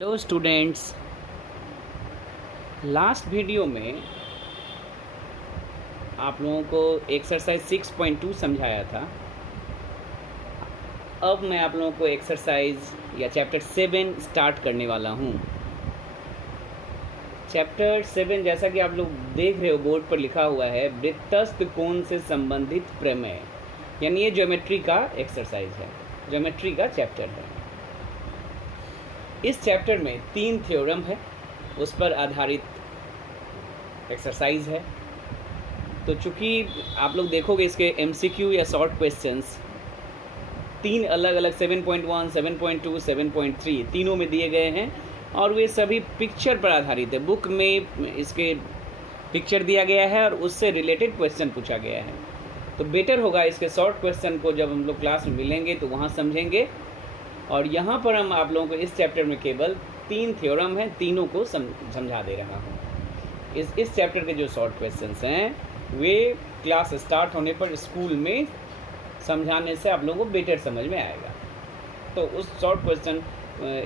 Hello students, last video में आप लोगों को एक्सरसाइज 6.2 समझाया था। अब मैं आप लोगों को एक्सरसाइज या चैप्टर 7 स्टार्ट करने वाला हूँ। चैप्टर 7 जैसा कि आप लोग देख रहे हो बोर्ड पर लिखा हुआ है, वृत्तस्थ कोण से संबंधित प्रमेय, यानी ये ज्योमेट्री का एक्सरसाइज है, ज्योमेट्री का चैप्टर है। इस चैप्टर में 3 थ्योरम है, उस पर आधारित एक्सरसाइज है। तो चूँकि आप लोग देखोगे इसके MCQ या शॉर्ट क्वेश्चंस 3 अलग अलग 7.1, 7.2, 7.3 तीनों में दिए गए हैं और वे सभी पिक्चर पर आधारित है। बुक में इसके पिक्चर दिया गया है और उससे रिलेटेड क्वेश्चन पूछा गया है। तो बेटर होगा इसके शॉर्ट क्वेश्चन को जब हम लोग क्लास में मिलेंगे तो वहाँ समझेंगे। और यहाँ पर हम आप लोगों को इस चैप्टर में केवल 3 थ्योरम हैं, तीनों को समझा दे रहा हूँ। इस चैप्टर के जो शॉर्ट क्वेश्चंस हैं वे क्लास स्टार्ट होने पर स्कूल में समझाने से आप लोगों को बेटर समझ में आएगा। तो उस शॉर्ट क्वेश्चन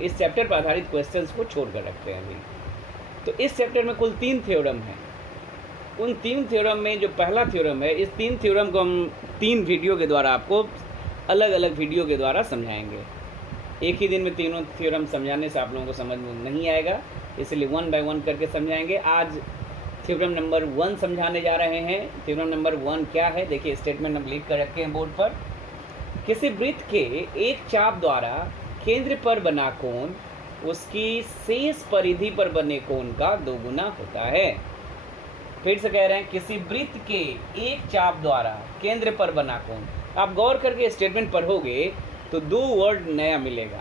इस चैप्टर पर आधारित क्वेश्चंस को छोड़ कर रखते हैं अभी। तो इस चैप्टर में कुल 3 थ्योरम हैं। उन 3 थ्योरम में जो पहला थ्योरम है, इस 3 थ्योरम को हम 3 वीडियो के द्वारा आपको अलग अलग वीडियो के द्वारा समझाएंगे। एक ही दिन में तीनों थ्योरम समझाने से आप लोगों को समझ में नहीं आएगा, इसलिए 1 बाय 1 करके समझाएंगे। आज थ्योरम नंबर 1 समझाने जा रहे हैं। थ्योरम नंबर 1 क्या है, देखिए स्टेटमेंट हम लिख कर रखे हैं बोर्ड पर। किसी वृत्त के एक चाप द्वारा केंद्र पर बना कोण उसकी शेष परिधि पर बने कोण का 2 गुना होता है। फिर से कह रहे हैं, किसी वृत्त के एक चाप द्वारा केंद्र पर बना कोण। आप गौर करके स्टेटमेंट पढ़ोगे तो 2 वर्ड नया मिलेगा,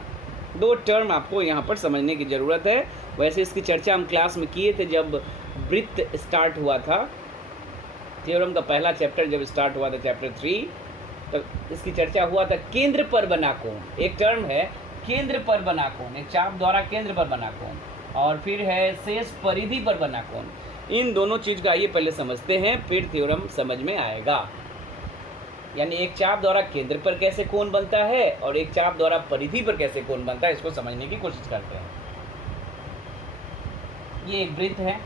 2 टर्म आपको यहाँ पर समझने की ज़रूरत है। वैसे इसकी चर्चा हम क्लास में किए थे जब वृत्त स्टार्ट हुआ था, थ्योरम का पहला चैप्टर जब स्टार्ट हुआ था, चैप्टर 3, तो इसकी चर्चा हुआ था। केंद्र पर बना कोण एक टर्म है, केंद्र पर बना कोण, एक चाप द्वारा केंद्र पर बना कोण, और फिर है शेष परिधि पर बना कोण। इन दोनों चीज़ का ये पहले समझते हैं, फिर थ्योरम समझ में आएगा। यानी एक चाप द्वारा केंद्र पर कैसे कोण बनता है और एक चाप द्वारा परिधि पर कैसे कोण बनता है, इसको समझने की कोशिश करते हैं। ये एक वृत्त है,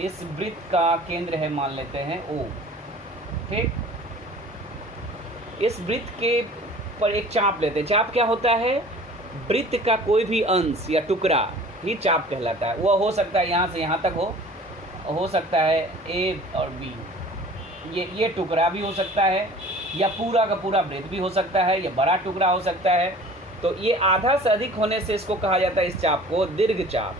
इस वृत्त का केंद्र है, मान लेते हैं O, ठीक। इस वृत्त के पर एक चाप लेते हैं। चाप क्या होता है? वृत्त का कोई भी अंश या टुकड़ा ही चाप कहलाता है। वह हो सकता है यहाँ से यहाँ तक हो सकता है A और B, ये टुकड़ा भी हो सकता है, या पूरा का पूरा वृत्त भी हो सकता है, या बड़ा टुकड़ा हो सकता है। तो ये आधा से अधिक होने से इसको कहा जाता है, इस चाप को दीर्घ चाप।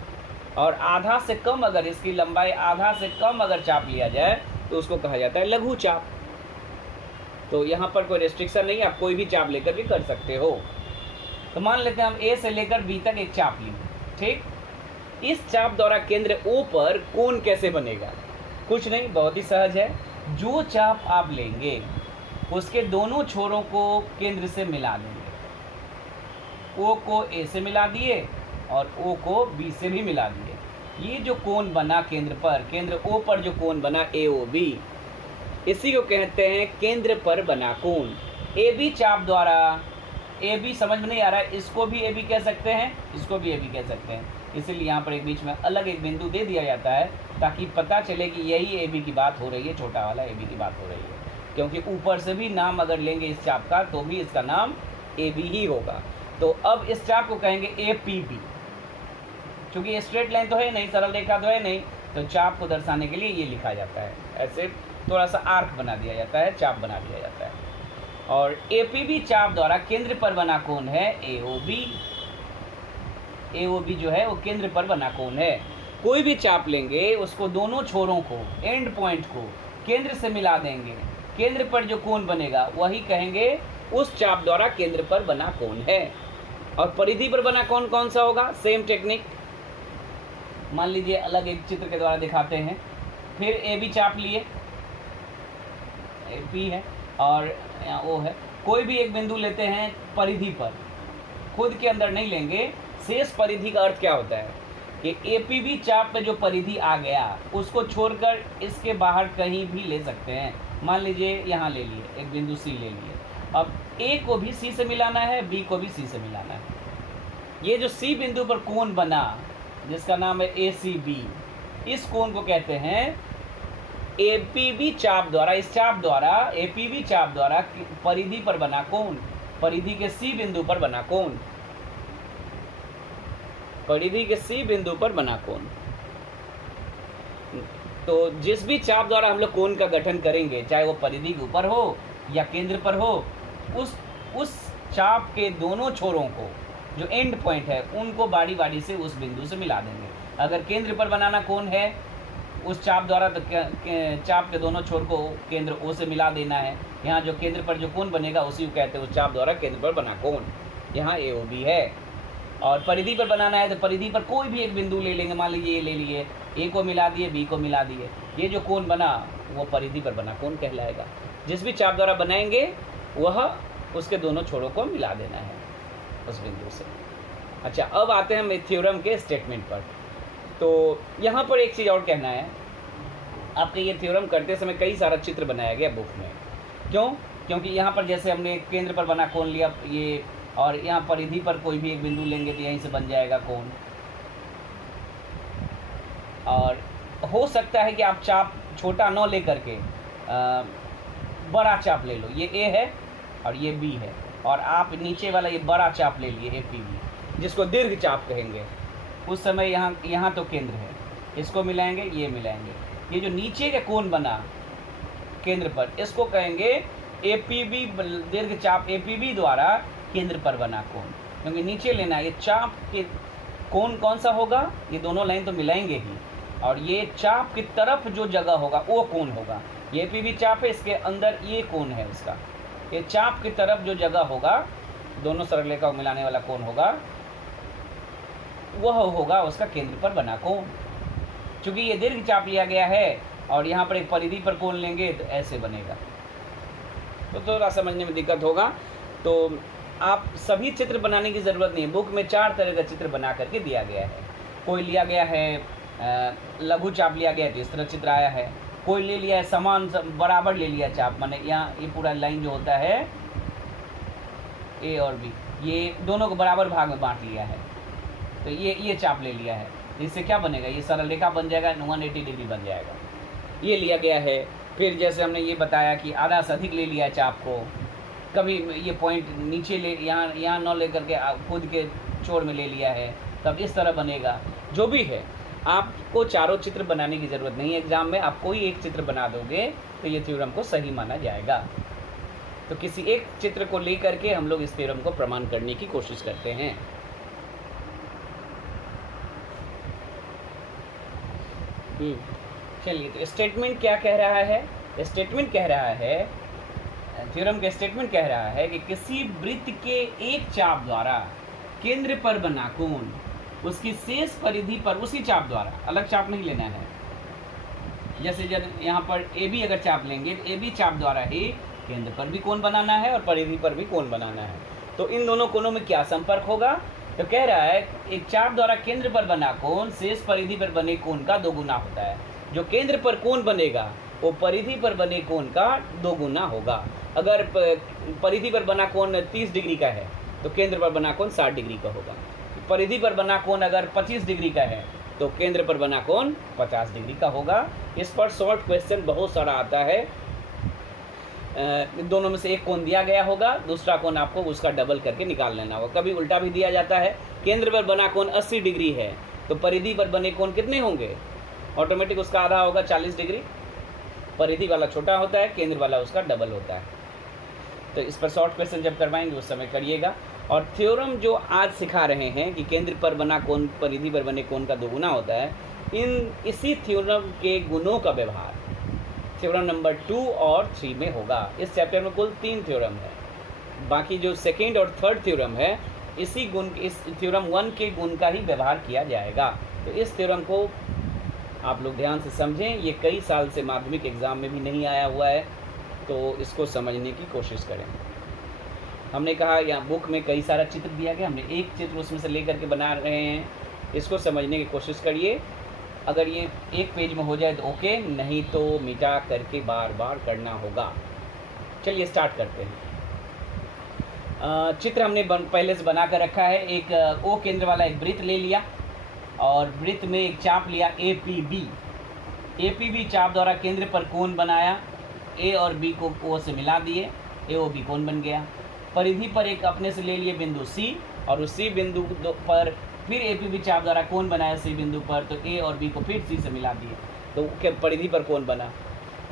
और आधा से कम, अगर इसकी लंबाई आधा से कम अगर चाप लिया जाए तो उसको कहा जाता है लघु चाप। तो यहाँ पर कोई रेस्ट्रिक्शन नहीं, आप कोई भी चाप लेकर के कर सकते हो। तो मान लेते हैं हम A से लेकर B तक एक चाप लें, ठीक। इस चाप द्वारा केंद्र O पर कोण कैसे बनेगा? कुछ नहीं, बहुत ही सहज है। जो चाप आप लेंगे उसके दोनों छोरों को केंद्र से मिला देंगे। O को A से मिला दिए और O को B से भी मिला दिए। ये जो कोण बना केंद्र O पर जो कोण बना AOB, इसी को कहते हैं केंद्र पर बना कोण। AB चाप द्वारा, AB समझ में नहीं आ रहा है, इसको भी AB कह सकते हैं, इसको भी AB कह सकते हैं। इसीलिए यहाँ पर एक बीच में अलग एक बिंदु दे दिया जाता है ताकि पता चले कि यही AB की बात हो रही है, छोटा वाला AB की बात हो रही है। क्योंकि ऊपर से भी नाम अगर लेंगे इस चाप का तो भी इसका नाम AB ही होगा। तो अब इस चाप को कहेंगे APB। क्योंकि ये स्ट्रेट लाइन तो है नहीं, सरल रेखा तो है नहीं, तो चाप को दर्शाने के लिए ये लिखा जाता है, ऐसे थोड़ा सा आर्क बना दिया जाता है, चाप बना दिया जाता है। और APB चाप द्वारा केंद्र पर बना कोण है AOB। AOB जो है वो केंद्र पर बना कोण है। कोई भी चाप लेंगे उसको दोनों छोरों को, एंड पॉइंट को केंद्र से मिला देंगे। केंद्र पर जो कोण बनेगा वही कहेंगे उस चाप द्वारा केंद्र पर बना कोण है। और परिधि पर बना कोण कौन सा होगा? सेम टेक्निक, मान लीजिए अलग एक चित्र के द्वारा दिखाते हैं। फिर AB चाप लिए, P है और यहाँ O है। कोई भी एक बिंदु लेते हैं परिधि पर, खुद के अंदर नहीं लेंगे। शेष परिधि का अर्थ क्या होता है कि APB चाप पे जो परिधि आ गया उसको छोड़कर इसके बाहर कहीं भी ले सकते हैं। मान लीजिए यहाँ ले लिए, एक बिंदु C ले लिए। अब A को भी C से मिलाना है, B को भी C से मिलाना है। ये जो सी बिंदु पर कोण बना जिसका नाम है ACB, इस कोण को कहते हैं APB चाप द्वारा, इस चाप द्वारा APB चाप द्वारा परिधि पर बना कोण, परिधि के C बिंदु पर बना कोण, परिधि के C बिंदु पर बना कोण। तो जिस भी चाप द्वारा हम लोग कोण का गठन करेंगे, चाहे वो परिधि के ऊपर हो या केंद्र पर हो, उस चाप के दोनों छोरों को, जो एंड पॉइंट है, उनको बारी बारी से उस बिंदु से मिला देंगे। अगर केंद्र पर बनाना कोण है उस चाप द्वारा, तो चाप के दोनों छोर को केंद्र O से मिला देना है। यहाँ जो केंद्र पर जो कोण बनेगा उसी को कहते हैं उस चाप द्वारा केंद्र पर बना कोण। यहाँ AOB है। और परिधि पर बनाना है तो परिधि पर कोई भी एक बिंदु ले लेंगे, मान लीजिए ये ले लिए, A को मिला दिए, B को मिला दिए, ये जो कोण बना वो परिधि पर बना कोण कहलाएगा। जिस भी चाप द्वारा बनाएंगे वह उसके दोनों छोरों को मिला देना है उस बिंदु से। अच्छा, अब आते हैं हम थ्योरम के स्टेटमेंट पर। तो यहाँ पर एक चीज़ और कहना है, आपके ये थ्योरम करते समय कई सारा चित्र बनाया गया बुक में। क्यों? क्योंकि यहाँ पर जैसे हमने केंद्र पर बना कोण लिया ये, और यहाँ परिधि पर कोई भी एक बिंदु लेंगे तो यहीं से बन जाएगा कोण। और हो सकता है कि आप चाप छोटा न ले करके बड़ा चाप ले लो, ये A है और ये B है, और आप नीचे वाला ये बड़ा चाप ले लिए APB, जिसको दीर्घ चाप कहेंगे। उस समय यहाँ तो केंद्र है, इसको मिलाएंगे, ये मिलाएंगे, ये जो नीचे का कोण बना केंद्र पर, इसको कहेंगे APB, दीर्घ चाप APB द्वारा केंद्र पर बना कोण। क्योंकि नीचे लेना, ये चाप के कोण कौन सा होगा, ये दोनों लाइन तो मिलाएंगे ही, और ये चाप की तरफ जो जगह होगा वो कोण होगा। ये APB चाप है, इसके अंदर ये कोण है इसका, ये चाप की तरफ जो जगह होगा, दोनों सरलरेखा को मिलाने वाला कोण होगा, वह होगा उसका केंद्र पर बना कोण। चूंकि ये दीर्घ चाप लिया गया है और यहाँ पर एक परिधि पर कोण लेंगे तो ऐसे बनेगा, तो थोड़ा समझने में दिक्कत होगा। तो आप सभी चित्र बनाने की ज़रूरत नहीं है, बुक में 4 तरह का चित्र बना करके दिया गया है। कोई लिया गया है लघु चाप लिया गया है तो इस तरह चित्र आया है, कोई ले लिया है समान बराबर ले लिया चाप, माने यहाँ ये पूरा लाइन जो होता है A और B, ये दोनों को बराबर भाग में बांट लिया है, तो ये चाप ले लिया है। इससे क्या बनेगा, ये सरल रेखा बन जाएगा, 180 डिग्री बन जाएगा। ये लिया गया है। फिर जैसे हमने ये बताया कि आधा से अधिक ले लिया चाप को, कभी ये पॉइंट नीचे ले, यहाँ न ले करके खुद के छोर में ले लिया है, तब इस तरह बनेगा। जो भी है, आपको चारों चित्र बनाने की ज़रूरत नहीं है। एग्जाम में आप कोई एक चित्र बना दोगे तो ये थ्योरम को सही माना जाएगा। तो किसी एक चित्र को ले करके हम लोग इस थ्योरम को प्रमाण करने की कोशिश करते हैं। चलिए, तो स्टेटमेंट क्या कह रहा है? स्टेटमेंट कह रहा है, थ्योरम का स्टेटमेंट कह रहा है कि किसी वृत्त के एक चाप द्वारा केंद्र पर बना कोण उसकी शेष परिधि पर उसी चाप द्वारा, अलग चाप नहीं लेना है। जैसे जब यहाँ पर AB अगर चाप लेंगे तो AB चाप द्वारा ही केंद्र पर भी कोण बनाना है और परिधि पर भी कोण बनाना है। तो इन दोनों कोणों में क्या संपर्क होगा? तो कह रहा है एक चाप द्वारा केंद्र पर बना कोण शेष परिधि पर बने कोण का 2 गुना होता है। जो केंद्र पर कोण बनेगा वो परिधि पर बने कोण का 2 गुना होगा। अगर परिधि पर बना कोण 30 डिग्री का है तो केंद्र पर बना कोण 60 डिग्री का होगा। परिधि पर बना कोण अगर 25 डिग्री का है तो केंद्र पर बना कोण 50 डिग्री का होगा। इस पर शॉर्ट क्वेश्चन बहुत सारा आता है। दोनों में से एक कोण दिया गया होगा, दूसरा कोण आपको उसका डबल करके निकाल लेना होगा। कभी उल्टा भी दिया जाता है, केंद्र पर बना कोण 80 डिग्री है तो परिधि पर बने कोण कितने होंगे? ऑटोमेटिक उसका आधा होगा 40 डिग्री। परिधि वाला छोटा होता है, केंद्र वाला उसका डबल होता है। तो इस पर शॉर्ट क्वेश्चन जब करवाएंगे उस समय करिएगा। और थ्योरम जो आज सिखा रहे हैं कि केंद्र पर बना कोण परिधि पर बने कोण का 2 गुना होता है, इसी थ्योरम के गुणों का व्यवहार थ्योरम नंबर 2 और 3 में होगा। इस चैप्टर में कुल 3 थ्योरम है, बाकी जो सेकेंड और थर्ड थ्योरम है इस थ्योरम 1 के गुण का ही व्यवहार किया जाएगा। तो इस थ्योरम को आप लोग ध्यान से समझें। ये कई साल से माध्यमिक एग्ज़ाम में भी नहीं आया हुआ है, तो इसको समझने की कोशिश करें। हमने कहा यहाँ बुक में कई सारा चित्र दिया गया, हमने एक चित्र उसमें से लेकर के बना रहे हैं। इसको समझने की कोशिश करिए। अगर ये एक पेज में हो जाए तो ओके, नहीं तो मिटा करके बार बार करना होगा। चलिए स्टार्ट करते हैं। चित्र हमने पहले से बना कर रखा है। एक ओ केंद्र वाला एक वृत्त ले लिया और वृत्त में एक चाप लिया ए पी बी चाप द्वारा केंद्र पर कोण बनाया। ए और बी को ओ से मिला दिए, ए ओ बी कोण बन गया। परिधि पर एक अपने से ले लिए बिंदु सी और उस सी बिंदु पर फिर ए पी बी चाप द्वारा कोण बनाया सी बिंदु पर, तो ए और बी को फिर सी से मिला दिए, तो परिधि पर कोण बना।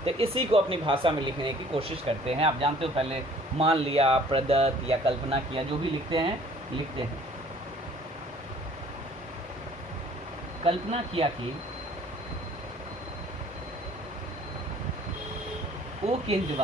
तो इसी को अपनी भाषा में लिखने की कोशिश करते हैं। आप जानते हो, पहले मान लिया, प्रदत्त या कल्पना किया, जो भी लिखते हैं। कल्पना किया कि ओ केंद्र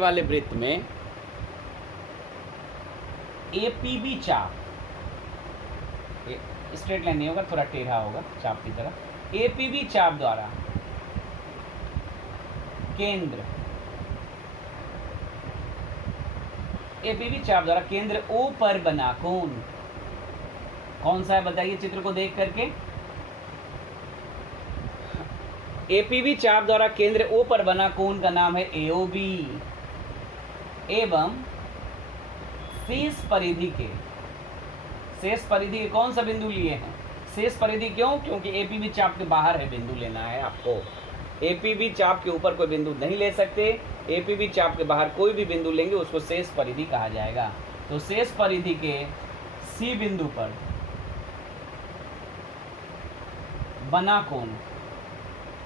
वाले वृत्त में ए पी बी चाप, स्ट्रेट लाइन नहीं होगा, थोड़ा टेढ़ा होगा चाप की तरह, ए पी बी चाप द्वारा केंद्र ओ पर बना कोण कौन सा है, बताइए चित्र को देख करके। एपीबी चाप द्वारा केंद्र ओ पर बना कोण का नाम है एओबी एवं शेष परिधि के कौन सा बिंदु लिए हैं? शेष परिधि क्यों? क्योंकि एपीबी चाप के बाहर है बिंदु लेना है आपको। एपीबी चाप के ऊपर कोई बिंदु नहीं ले सकते। एपीबी चाप के बाहर कोई भी बिंदु लेंगे उसको शेष परिधि कहा जाएगा। तो शेष परिधि के सी बिंदु पर बना कोण,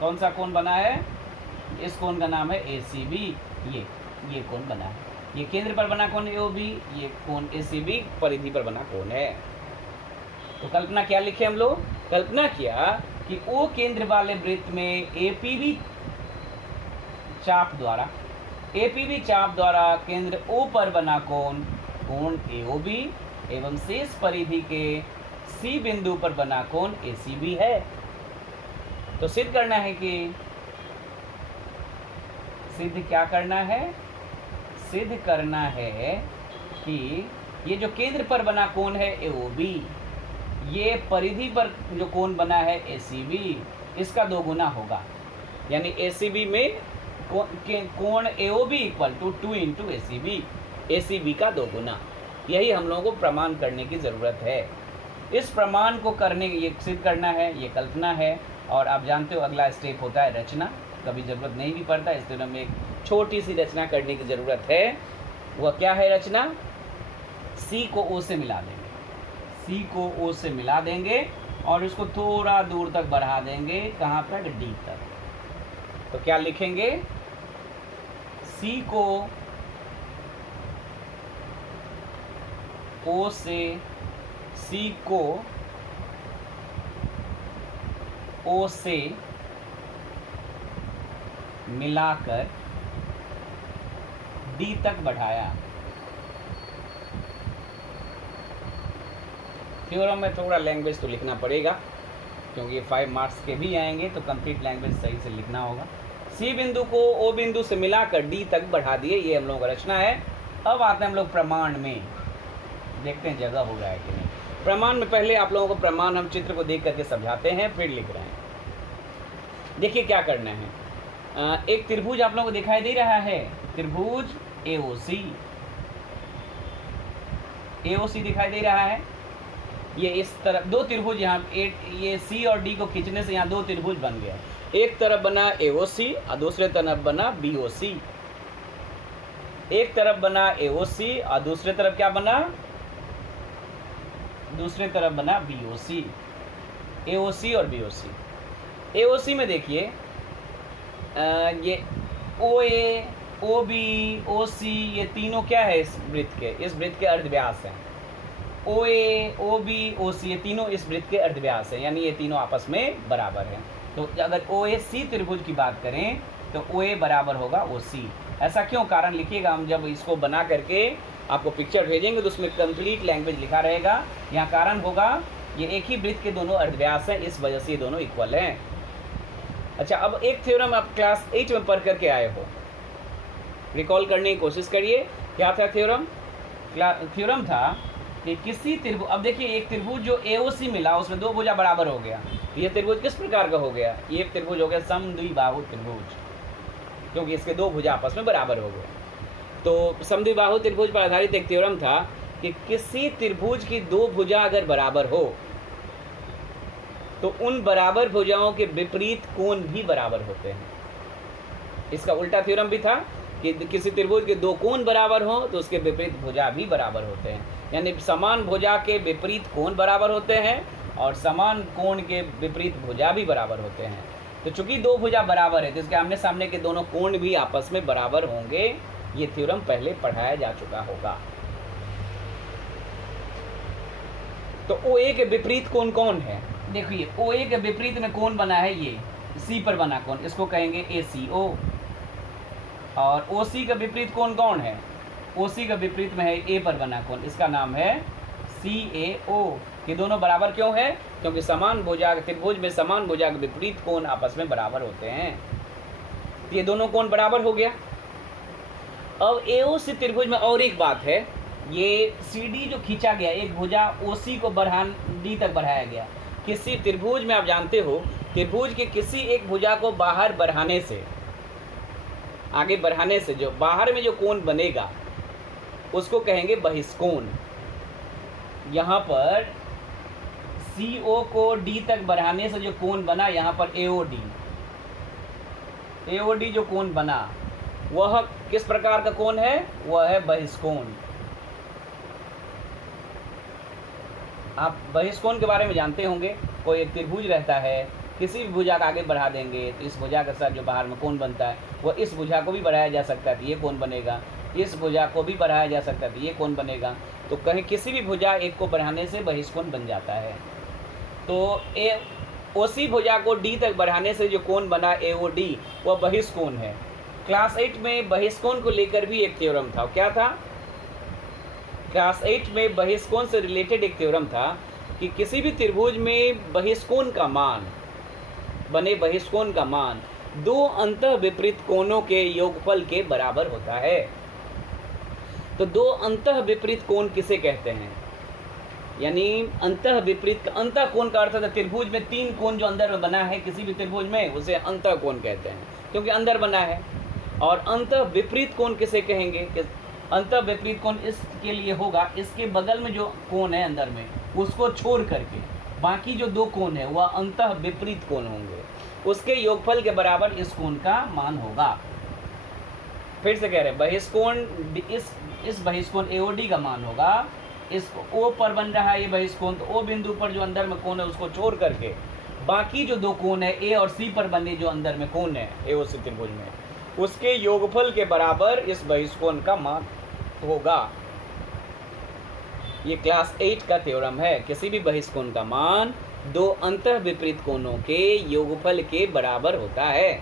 कौन सा कोण बना है? इस कोण का नाम है एसीबी। ये कोण बना है, ये केंद्र पर बना कोण एओबी, ये कोण एसीबी परिधि पर बना कोण है। तो कल्पना क्या लिखे हम लोग? कल्पना किया कि ओ केंद्र वाले वृत्त में एपीबी चाप द्वारा केंद्र ओ पर बना कोण एओबी एवं शेष परिधि के सी बिंदु पर बना कोण एसीबी है। तो सिद्ध करना है कि सिद्ध करना है कि ये जो केंद्र पर बना कोण है एओबी, ये परिधि पर जो कोण बना है एसीबी, इसका 2 गुना होगा। यानी एसीबी में कोण AOB equal to 2 into ACB का 2 गुना। यही हम लोगों को प्रमाण करने की ज़रूरत है। इस प्रमाण को करने ये सिद्ध करना है, ये कल्पना है। और आप जानते हो अगला स्टेप होता है रचना। कभी ज़रूरत नहीं भी पड़ता, इस दिन में एक छोटी सी रचना करने की ज़रूरत है। वह क्या है रचना? सी को ओ से मिला देंगे और इसको थोड़ा दूर तक बढ़ा देंगे। कहाँ तक? डी तक। तो क्या लिखेंगे? सी को ओ से मिलाकर डी तक बढ़ाया। थ्योरम में थोड़ा लैंग्वेज तो लिखना पड़ेगा क्योंकि ये 5 मार्क्स के भी आएंगे, तो कंप्लीट लैंग्वेज सही से लिखना होगा। सी बिंदु को ओ बिंदु से मिलाकर डी तक बढ़ा दिए, ये हम लोगों का रचना है। अब आते हैं हम लोग प्रमाण में, देखते हैं जगह हो रहा है कि नहीं। प्रमाण में पहले आप लोगों को प्रमाण हम चित्र को देख करके समझाते हैं, फिर लिख रहे हैं। देखिए क्या करना है। एक त्रिभुज आप लोगों को दिखाई दे रहा है, त्रिभुज एओसी दिखाई दे रहा है। ये इस तरफ 2 त्रिभुज यहाँ, ये सी और डी को खींचने से यहाँ 2 त्रिभुज बन गया। एक तरफ बना एओसी और दूसरे तरफ बना बीओसी। एक तरफ बना एओसी और दूसरे तरफ क्या बना? दूसरे तरफ बना बीओसी। एओसी और बीओसी। एओसी में देखिए ये ओए, ओबी, ओसी, ये तीनों क्या है इस वृत्त के अर्धव्यास हैं। ओए, ओबी, ओसी, ये तीनों इस वृत्त के अर्धव्यास हैं, यानी ये तीनों आपस में बराबर हैं। तो अगर ओए सी त्रिभुज की बात करें तो ओए बराबर होगा ओसी। ऐसा क्यों? कारण लिखिएगा, हम जब इसको बना करके आपको पिक्चर भेजेंगे तो उसमें कंप्लीट लैंग्वेज लिखा रहेगा। यहाँ कारण होगा, ये एक ही वृत्त के दोनों अर्धव्यास हैं, इस वजह से ये दोनों इक्वल हैं। अच्छा, अब एक थ्योरम आप क्लास 8 में पढ़ करके आए हो। रिकॉल करने की कोशिश करिए। क्या था थ्योरम? थ्योरम था कि किसी त्रिभुज, अब देखिए एक त्रिभुज जो AOC मिला उसमें दो भुजा बराबर हो गया, तो ये त्रिभुज किस प्रकार का हो गया? ये त्रिभुज हो गया समद्विबाहु त्रिभुज, क्योंकि इसके दो भुजा आपस में बराबर हो गए। तो समद्विबाहु त्रिभुज पर आधारित एक थ्योरम था कि किसी त्रिभुज की दो भुजा अगर बराबर हो तो उन बराबर भुजाओं के विपरीत कोण भी बराबर होते हैं। इसका उल्टा थ्योरम भी था कि किसी त्रिभुज के दो कोण बराबर हो तो उसके विपरीत भुजा भी बराबर होते हैं, यानी समान भुजा के विपरीत कोण बराबर होते हैं और समान कोण के विपरीत भुजा भी बराबर होते हैं। तो चूंकि दो भुजा बराबर है तो इसके आमने सामने के दोनों कोण भी आपस में बराबर होंगे। ये थ्योरम पहले पढ़ाया जा चुका होगा। तो OA के विपरीत कोण कौन है? देखिए OA के विपरीत में कोण बना है ये C पर बना कोण, इसको कहेंगे ACO। और OC का विपरीत कोण कौन है? OC का विपरीत में है A पर बना कोण, इसका नाम है CAO। ये दोनों बराबर क्यों है? क्योंकि समान भुजा त्रिभुज में समान भुजा के विपरीत कोण आपस में बराबर होते हैं। तो ये दोनों कोण बराबर हो गया। अब AOC त्रिभुज में और एक बात है, ये CD जो खींचा गया, एक भुजा OC को D तक बढ़ाया गया। किसी त्रिभुज में आप जानते हो त्रिभुज के किसी एक भुजा को बाहर बढ़ाने से, आगे बढ़ाने से जो बाहर में जो कोण बनेगा उसको कहेंगे बहिष्कोण। यहाँ पर CO को D तक बढ़ाने से जो कोण बना, यहाँ पर AOD जो कोण बना वह किस प्रकार का कोण है? वह है बहिष्कोण। आप बहिष्कोण के बारे में जानते होंगे। कोई एक त्रिभुज रहता है, किसी भी भुजा का आगे बढ़ा देंगे तो इस भुजा के साथ जो बाहर में कोण बनता है वह इस भुजा को भी बढ़ाया जा सकता है तो ये कोण बनेगा, इस भुजा को भी बढ़ाया जा सकता है तो ये कोण बनेगा। तो कहीं किसी भी भुजा एक को बढ़ाने से बहिष्कोण बन जाता है। तो OC भुजा को D तक बढ़ाने से जो कोण बना AOD वह बहिष्कोण है। क्लास 8 में बहिष्कोण को लेकर भी एक थ्योरम था। क्या था? क्लास 8 में बहिष्कोण से रिलेटेड एक थ्योरम था कि किसी भी त्रिभुज में बहिष्कोण का मान, बने बहिष्कोण का मान दो अंतः विपरीत कोणों के योगफल के बराबर होता है। तो दो अंतः विपरीत कोण किसे कहते हैं? यानी अंतः विपरीत, अंतः कोण का अर्थ है त्रिभुज में तीन कोण जो अंदर में बना है किसी भी त्रिभुज में उसे अंतः कोण कहते हैं, क्योंकि अंदर बना है। और अंतः विपरीत कोण किसे कहेंगे? अंतः विपरीत कोण इसके लिए होगा इसके बगल में जो कोण है अंदर में उसको छोड़ करके बाकी जो दो कोण है वह अंतः विपरीत कोण होंगे, उसके योगफल के बराबर इस कोण का मान होगा। फिर से कह रहे हैं बहिष्कोण, इस बहिष्कोण AOD का मान होगा, इस O पर बन रहा है ये बहिष्कोण, तो O बिंदु पर जो अंदर में कोण है उसको छोड़ करके बाकी जो दो कोण है A और C पर बने जो अंदर में कोण है AOC त्रिभुज में उसके योगफल के बराबर इस बहिष्कोण का मान होगा। ये क्लास 8 का थ्योरम है। किसी भी बहिष्कोण का मान दो अंतः विपरीत कोणों के योगफल के बराबर होता है।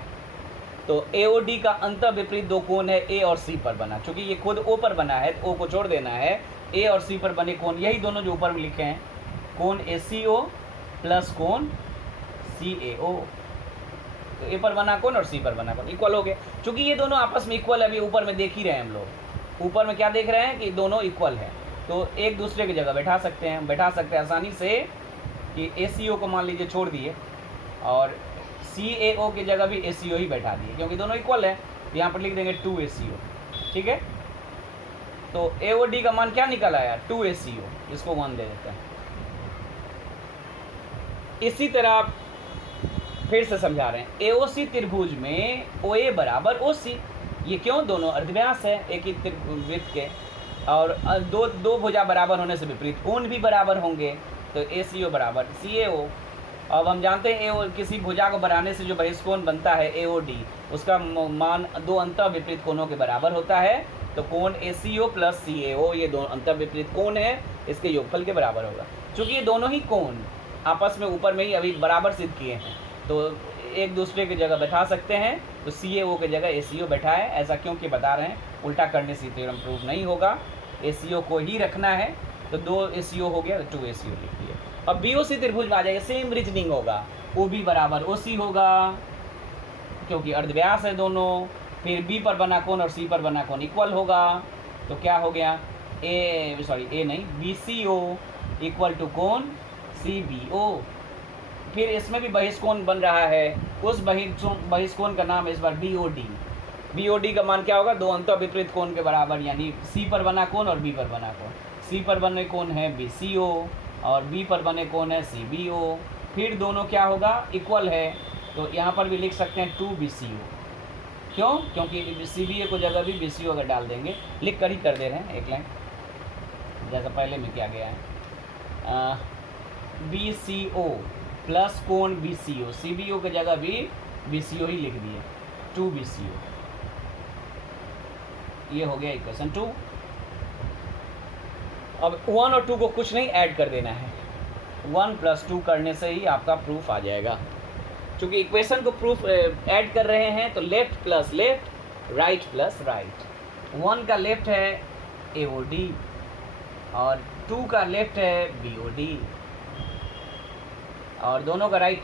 तो AOD का अंतः विपरीत दो कोण है A और C पर बना, चूंकि ये खुद O पर बना है तो O को छोड़ देना है। A और C पर बने कोण यही दोनों जो ऊपर में लिखे हैं, कोण ACO प्लस कोण CAO। तो A पर बना कोण और C पर बना कोण इक्वल हो गए। चूंकि ये दोनों आपस में इक्वल है, अभी ऊपर में देख ही रहे हैं हम लोग, ऊपर में क्या देख रहे हैं कि दोनों इक्वल है, तो एक दूसरे की जगह बैठा सकते हैं आसानी से कि ACO को मान लीजिए छोड़ दिए और CAO की जगह भी ACO ही बैठा दिए, क्योंकि दोनों इक्वल है। यहाँ पर लिख देंगे 2ACO, ठीक है। तो AOD का मान क्या निकल आया? 2ACO, इसको 1 दे देते हैं। इसी तरह फिर से समझा रहे हैं, AOC त्रिभुज में OA बराबर OC, ये क्यों? दोनों अर्धव्यास है एक ही वृत्त के, और दो भुजा बराबर होने से विपरीत कोण भी बराबर होंगे, तो ACO बराबर CAO। अब हम जानते हैं किसी भुजा को बढ़ाने से जो बहिष्कोण बनता है AOD उसका मान दो अंतः विपरीत कोणों के बराबर होता है। तो कोण ACO प्लस CAO ये दो अंतः विपरीत कोण है, इसके योगफल के बराबर होगा। चूँकि ये दोनों ही कोण आपस में ऊपर में ही अभी बराबर सिद्ध किए हैं तो एक दूसरे की जगह बैठा सकते हैं, तो CAO की जगह ACO बैठा है। ऐसा क्योंकि बता रहे हैं, उल्टा करने से थ्योरम प्रूव नहीं होगा, ACO को ही रखना है। तो 2 ACO हो गया, 2 ACO लिख दिए। अब BOC त्रिभुज में आ जाएगा, सेम रीजनिंग होगा, OB बराबर OC होगा क्योंकि अर्धव्यास है दोनों, फिर बी पर बना कोण और सी पर बना कोण इक्वल होगा, तो क्या हो गया, ए नहीं, B C O equal to कोण सी बी ओ। फिर इसमें भी बहिष्कोण बन रहा है, उस बहिष्कोण का नाम है इस बार B O D. B O D का मान क्या होगा, दो अंतः विपरीत कोण के बराबर, यानी सी पर बना कोण और बी पर बना कोण। सी पर बने कोण है बी सी ओ और बी पर बने कोण है सी बी ओ। फिर दोनों क्या होगा, इक्वल है, तो यहाँ पर भी लिख सकते हैं 2 बी सी ओ। क्यों, क्योंकि सी बी ए को जगह भी बी सी ओ अगर डाल देंगे, लिख कर ही कर दे रहे हैं एक लाइन जैसा पहले में किया गया है, बी सी ओ प्लस कोण बी सी ओ, सी बी ओ की जगह भी बी सी ओ ही लिख दिए, 2 बी सी ओ। ये हो गया इक्वेशन 2। अब 1 और 2 को कुछ नहीं ऐड कर देना है, 1 + 2 करने से ही आपका प्रूफ आ जाएगा। क्योंकि इक्वेशन को प्रूफ ऐड कर रहे हैं तो left plus left, right plus right. 1 का लेफ्ट है ए ओ डी और 2 का लेफ्ट है बी ओ डी, और दोनों का राइट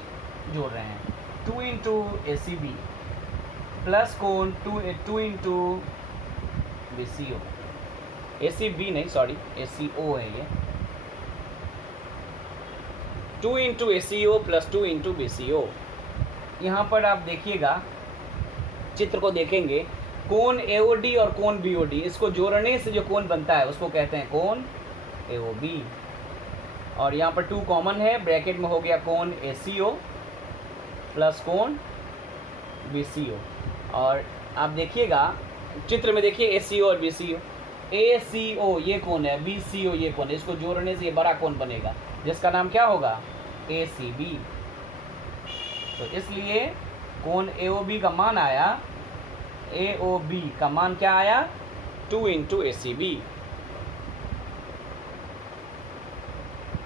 जोड़ रहे हैं। 2 × ए सी बी प्लस कोण 2 × बी सी ओ, ए सी बी नहीं सॉरी ए सी ओ है ये, 2 × A C O plus 2 × B C ओ। यहाँ पर आप देखिएगा, चित्र को देखेंगे, कोण ए ओ डी और कोण बी ओ डी, इसको जोड़ने से जो कोण बनता है उसको कहते हैं कोण ए ओ बी। और यहाँ पर 2 कॉमन है, ब्रैकेट में हो गया कोण ए सी ओ प्लस कोण बी सी ओ। और आप देखिएगा चित्र में, देखिए ए सी ओ और बी सी ओ, ए सी ओ ये कोण है, बी सी ओ ये कोण है, इसको जोड़ने से ये बड़ा कोण बनेगा जिसका नाम क्या होगा, ए सी बी। तो इसलिए कोण ए ओ बी का मान आया, ए ओ बी का मान क्या आया, 2 × ए सी बी।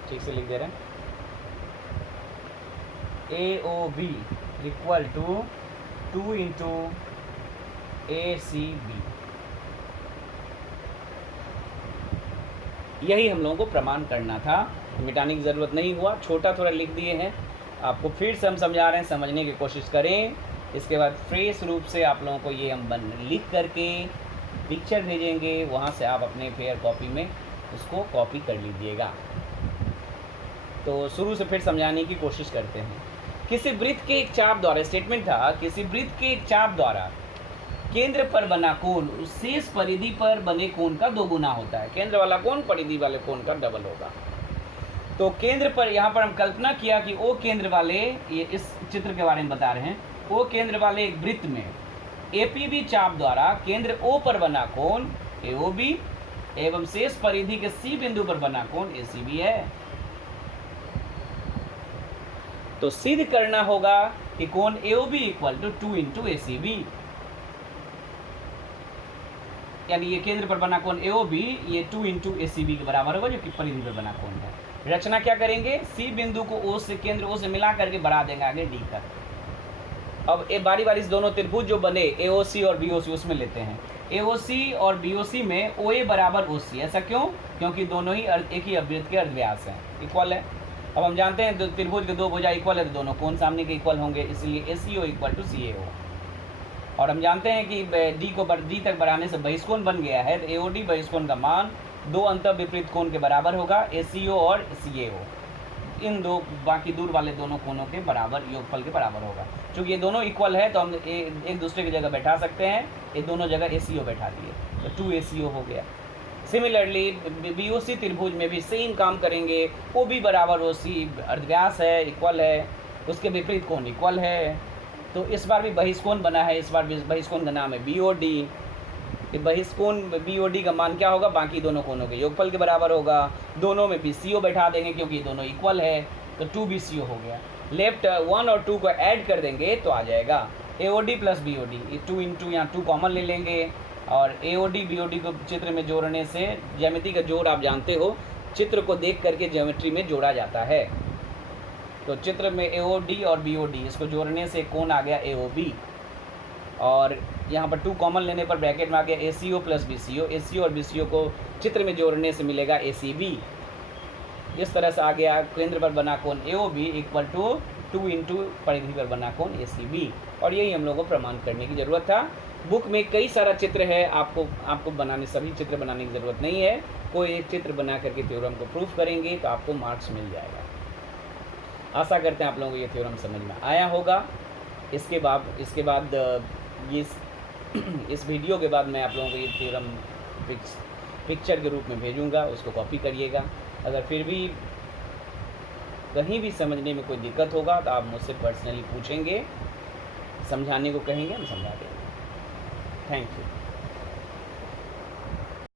ठीक से लिख दे रहे हैं, A O B equal to 2 × A C B. यही हम लोगों को प्रमाण करना था, मिटाने की ज़रूरत नहीं हुआ, छोटा थोड़ा लिख दिए हैं। आपको फिर से हम समझा रहे हैं, समझने की कोशिश करें। इसके बाद फ्रेश रूप से आप लोगों को ये हम लिख करके पिक्चर भेजेंगे, वहाँ से आप अपने फेयर कॉपी में उसको कॉपी कर लीजिएगा। तो शुरू से फिर समझाने की कोशिश करते हैं। किसी वृत्त के एक चाप द्वारा, स्टेटमेंट था, किसी वृत्त के एक चाप द्वारा केंद्र पर बना कोण शेष परिधि पर बने कोण का 2 गुना होता है। केंद्र वाला कोण परिधि वाले कोण का डबल होगा। तो केंद्र पर, यहाँ पर हम कल्पना किया कि ओ केंद्र वाले, ये इस चित्र के बारे में बता रहे हैं, ओ केंद्र वाले एक वृत्त में एपीबी चाप द्वारा केंद्र ओ पर बना कोण एओबी एवं शेष परिधि के सी बिंदु पर बना कोण एसीबी है। तो सिद्ध करना होगा कि कोण एओबी इक्वल टू 2 × एसीबी, यानी ये केंद्र पर बना कोण एओबी ये 2 × एसीबी के बराबर होगा, जो कि परिधि पर बना कोण है। रचना क्या करेंगे, सी बिंदु को ओ से, केंद्र ओ से मिला करके बढ़ा देंगे आगे डी तक। अब ए बारी बारी से दोनों त्रिभुज जो बने एओसी और बीओसी उसमें लेते हैं। एओसी और बीओसी में ओए बराबर ओसी, ऐसा क्यों, क्योंकि दोनों ही एक ही अवृत्त के अर्धव्यास हैं, इक्वल है। अब हम जानते हैं त्रिभुज के 2 भुजा इक्वल है तो दोनों कोण सामने के इक्वल होंगे, इसलिए एसीओ इक्वल टू सीएओ। और हम जानते हैं कि डी तक बढ़ाने से बहिष्कोण बन गया है, तो एओडी बहिष्कोण का मान 2 अंतर विपरीत कोण के बराबर होगा, एसीओ और सीएओ। इन दो बाकी दूर वाले दोनों कोणों के बराबर, योगफल के बराबर होगा। चूँकि ये दोनों इक्वल है तो हम एक दूसरे की जगह बैठा सकते हैं, ये दोनों जगह एसीओ बैठा दिए तो 2 एसीओ हो गया। सिमिलरली बीओसी त्रिभुज में भी सेम काम करेंगे, ओ बी बराबर ओसी, अर्धव्यास है, इक्वल है, उसके विपरीत कोण इक्वल है। तो इस बार भी बहिष्कोण बना है, इस बार भी बहिष्कोण का नाम है बीओडी। बहिष्कोण बीओडी का मान क्या होगा, बाकी दोनों कोणों के योगफल के बराबर होगा। दोनों में बीसीओ बैठा देंगे क्योंकि दोनों इक्वल है, तो 2 बीसीओ हो गया। लेफ्ट 1 और 2 को ऐड कर देंगे तो आ जाएगा एओडी प्लस बीओडी। 2 × यहाँ 2 कॉमन ले लेंगे और एओडी बीओडी को चित्र में जोड़ने से, ज्यामिति का जोड़ आप जानते हो, चित्र को देख करके ज्योमेट्री में जोड़ा जाता है। तो चित्र में एओडी और बीओडी, इसको जोड़ने से कोण आ गया एओबी, और यहाँ पर 2 कॉमन लेने पर ब्रैकेट में आ गया एसीओ प्लस बीसीओ। एसीओ और बीसीओ को चित्र में जोड़ने से मिलेगा एसीबी। इस तरह से आ गया केंद्र पर बना कोण एओबी इक्वल टू 2 × परिधि पर बना कोण एसीबी। और यही हम लोगों को प्रमाण करने की ज़रूरत था। बुक में कई सारा चित्र है, आपको बनाने सभी चित्र बनाने की ज़रूरत नहीं है। कोई एक चित्र बना करके थ्योरम को प्रूफ करेंगे तो आपको मार्क्स मिल जाएगा। आशा करते हैं आप लोगों को ये थ्योरम समझ में आया होगा। इसके बाद ये इस वीडियो के बाद मैं आप लोगों को ये थ्योरम पिक्चर के रूप में भेजूँगा, उसको कॉपी करिएगा। अगर फिर भी कहीं भी समझने में कोई दिक्कत होगा तो आप मुझसे पर्सनली पूछेंगे, समझाने को कहेंगे, हम समझा देंगे। Thank you.